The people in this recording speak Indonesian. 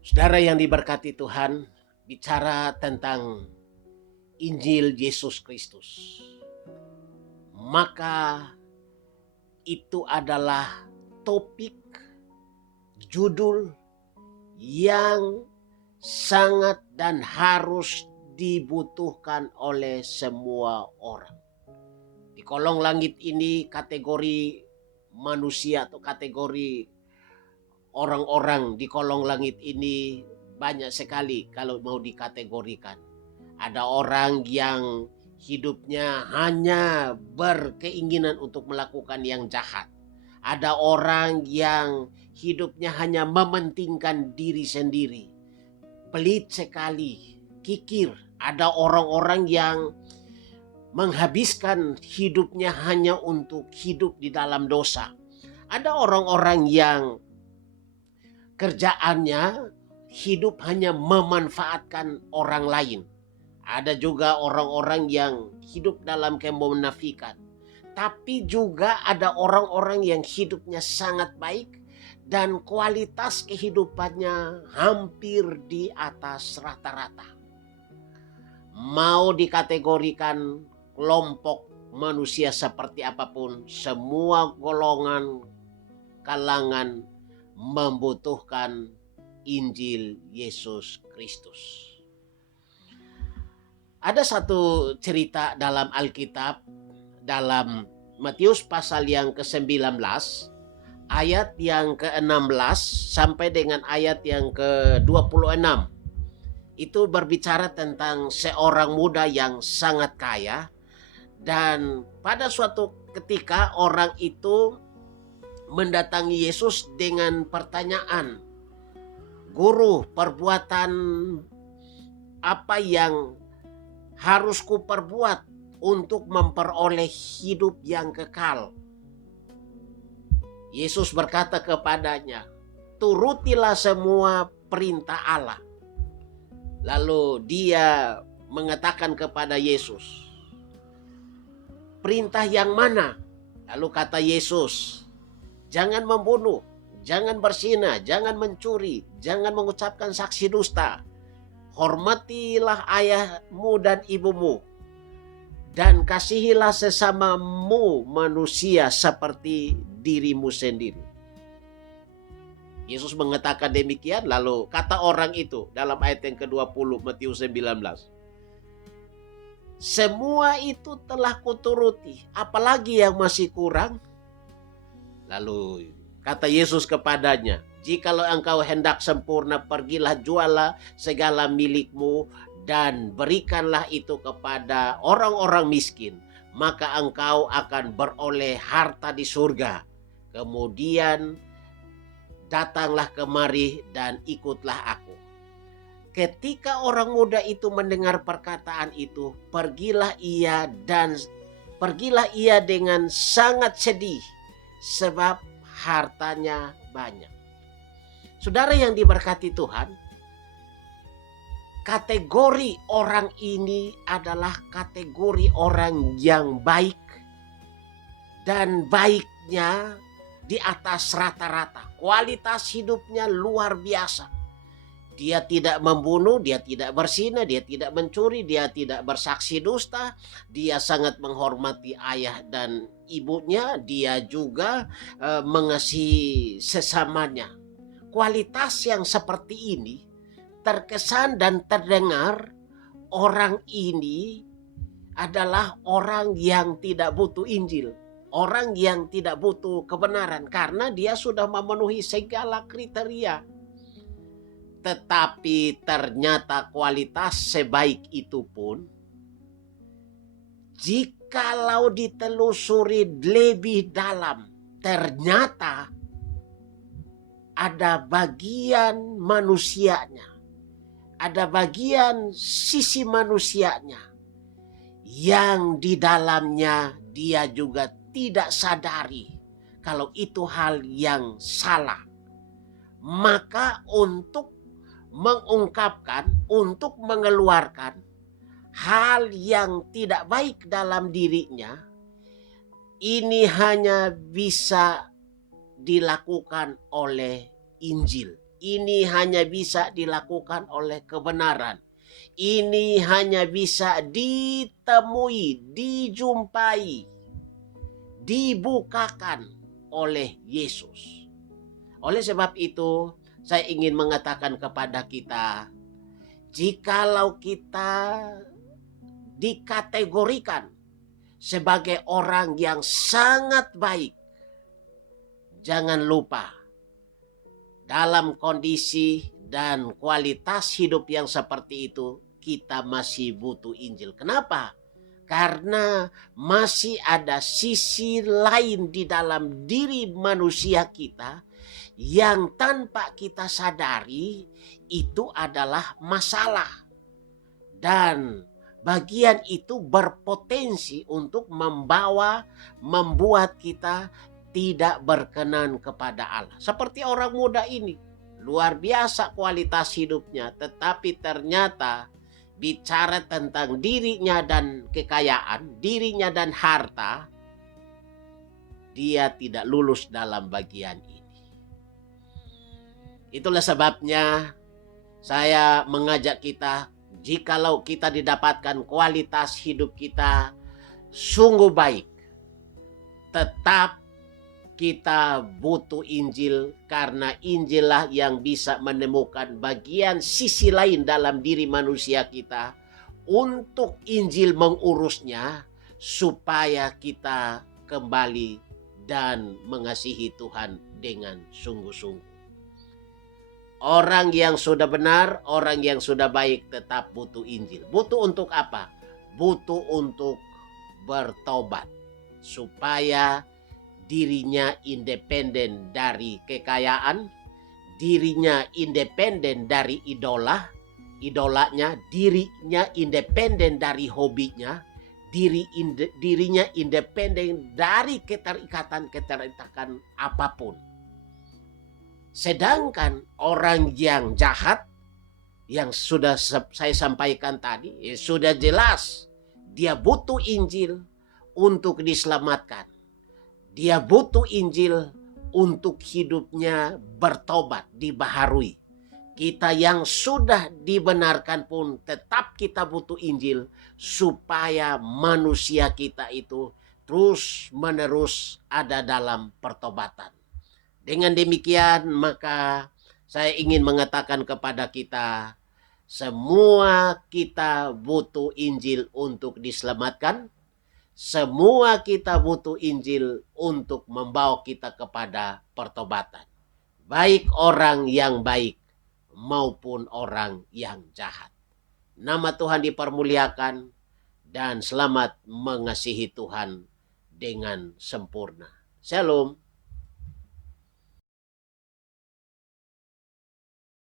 Saudara yang diberkati Tuhan, bicara tentang Injil Yesus Kristus. Maka itu adalah topik, judul yang sangat dan harus dibutuhkan oleh semua orang. Di kolong langit ini kategori manusia atau kategori orang-orang di kolong langit ini banyak sekali kalau mau dikategorikan. Ada orang yang hidupnya hanya berkeinginan untuk melakukan yang jahat. Ada orang yang hidupnya hanya mementingkan diri sendiri. Pelit sekali, kikir. Ada orang-orang yang menghabiskan hidupnya hanya untuk hidup di dalam dosa. Ada orang-orang yang kerjaannya hidup hanya memanfaatkan orang lain. Ada juga orang-orang yang hidup dalam kemunafikan. Tapi juga ada orang-orang yang hidupnya sangat baik dan kualitas kehidupannya hampir di atas rata-rata. Mau dikategorikan kelompok manusia seperti apapun, semua golongan, kalangan membutuhkan Injil Yesus Kristus. Ada satu cerita dalam Alkitab, dalam Matius pasal yang ke-19, ayat yang ke-16 sampai dengan ayat yang ke-26. Itu berbicara tentang seorang muda yang sangat kaya, dan pada suatu ketika orang itu mendatangi Yesus dengan pertanyaan, "Guru, perbuatan apa yang harus kuperbuat untuk memperoleh hidup yang kekal?" Yesus berkata kepadanya, "Turutilah semua perintah Allah." Lalu dia mengatakan kepada Yesus, "Perintah yang mana?" Lalu kata Yesus, "Jangan membunuh, jangan berzina, jangan mencuri, jangan mengucapkan saksi dusta. Hormatilah ayahmu dan ibumu, dan kasihilah sesamamu manusia seperti dirimu sendiri." Yesus mengatakan demikian, lalu kata orang itu dalam ayat yang ke-20 Matius 19, "Semua itu telah kuturuti, apalagi yang masih kurang?" Lalu kata Yesus kepadanya, "Jikalau engkau hendak sempurna, pergilah jualah segala milikmu dan berikanlah itu kepada orang-orang miskin, maka engkau akan beroleh harta di surga. Kemudian datanglah kemari dan ikutlah aku." Ketika orang muda itu mendengar perkataan itu, pergilah ia dengan sangat sedih sebab hartanya banyak. Saudara yang diberkati Tuhan, kategori orang ini adalah kategori orang yang baik, dan baiknya di atas rata-rata. Kualitas hidupnya luar biasa. Dia tidak membunuh, dia tidak berzina, dia tidak mencuri, dia tidak bersaksi dusta. Dia sangat menghormati ayah dan ibunya. Dia juga mengasihi sesamanya. Kualitas yang seperti ini terkesan dan terdengar orang ini adalah orang yang tidak butuh Injil. Orang yang tidak butuh kebenaran karena dia sudah memenuhi segala kriteria. Tetapi ternyata kualitas sebaik itu pun, jikalau ditelusuri lebih dalam, ternyata ada bagian manusianya, ada bagian sisi manusianya yang di dalamnya dia juga tidak sadari kalau itu hal yang salah. Maka untuk mengungkapkan, untuk mengeluarkan hal yang tidak baik dalam dirinya, ini hanya bisa dilakukan oleh Injil. Ini hanya bisa dilakukan oleh kebenaran. Ini hanya bisa ditemui, dijumpai, dibukakan oleh Yesus. Oleh sebab itu, saya ingin mengatakan kepada kita, jikalau kita dikategorikan sebagai orang yang sangat baik, jangan lupa dalam kondisi dan kualitas hidup yang seperti itu, kita masih butuh Injil. Kenapa? Karena masih ada sisi lain di dalam diri manusia kita yang tanpa kita sadari itu adalah masalah. Dan bagian itu berpotensi untuk membuat kita tidak berkenan kepada Allah. Seperti orang muda ini, luar biasa kualitas hidupnya, tetapi ternyata bicara tentang dirinya dan kekayaan, dirinya dan harta, dia tidak lulus dalam bagian ini. Itulah sebabnya saya mengajak kita, jikalau kita didapatkan kualitas hidup kita sungguh baik, tetap kita butuh Injil, karena Injillah yang bisa menemukan bagian sisi lain dalam diri manusia kita untuk Injil mengurusnya supaya kita kembali dan mengasihi Tuhan dengan sungguh-sungguh. Orang yang sudah benar, orang yang sudah baik tetap butuh Injil. Butuh untuk apa? Butuh untuk bertobat supaya dirinya independen dari kekayaan, dirinya independen dari idolanya, dirinya independen dari hobinya, dirinya independen dari keterikatan apapun. Sedangkan orang yang jahat, yang sudah saya sampaikan tadi, sudah jelas dia butuh Injil untuk diselamatkan. Dia butuh Injil untuk hidupnya bertobat, dibaharui. Kita yang sudah dibenarkan pun tetap kita butuh Injil supaya manusia kita itu terus menerus ada dalam pertobatan. Dengan demikian maka saya ingin mengatakan kepada kita, semua kita butuh Injil untuk diselamatkan. Semua kita butuh Injil untuk membawa kita kepada pertobatan. Baik orang yang baik maupun orang yang jahat. Nama Tuhan dipermuliakan dan selamat mengasihi Tuhan dengan sempurna. Shalom.